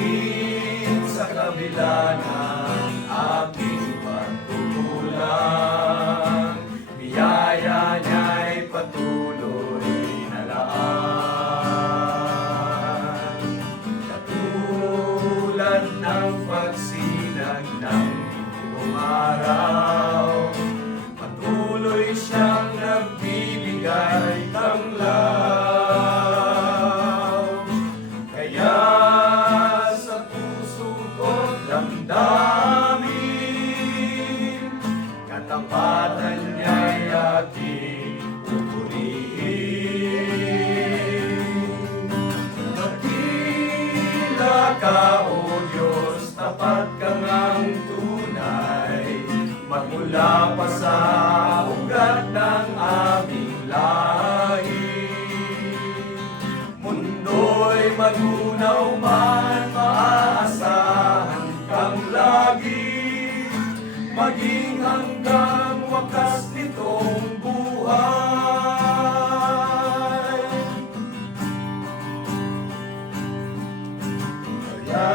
akin sa kabila ng aking pagkukulang. Biyaya niya'y patuloy na laan. Katulad ng pagsinag ng iyong araw, patuloy siyang nagbibigay tanglaw. Kaya sa puso ko't damdamin, katapatan niya'y aking pupurihin. Dakila ka, O Diyos, tapat ka ngang tunay, magmula pa sa ugat ng aming lahi. Mundo'y magunaw man, maaasahan kang lagi, maging hanggang wakas nitong buhay. Kaya,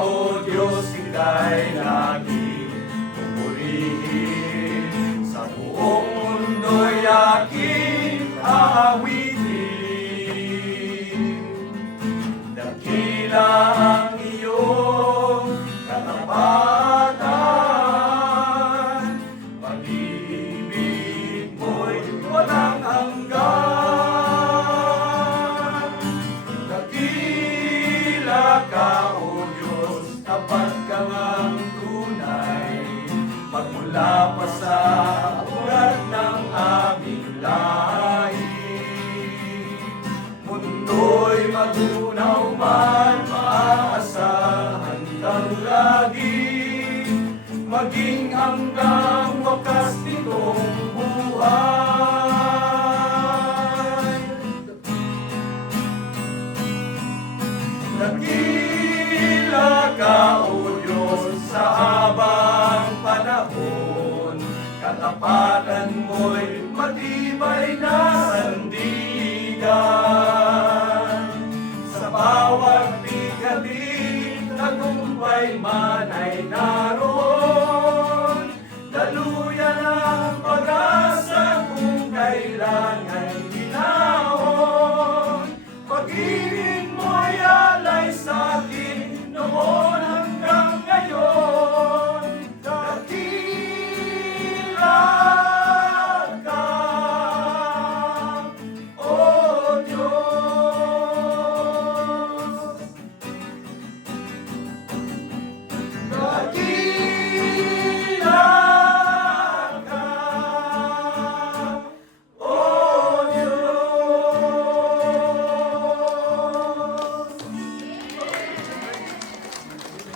O Diyos, ika'y laging pupurihin, sa buong mundo'y aking aawitin. Dakila ang iyong katapatan, pag-ibig mo'y walang hanggan. Dakila ka, O Diyos, tapat ka ngang tunay, magmula pa sa ugat ng aming lahi. Mundo'y magunaw man, maaasahan kang lagi, maging hanggang wakas nitong buhay. Dakila ka, O Diyos, sa habang panahon, katapatan mo'y matibay na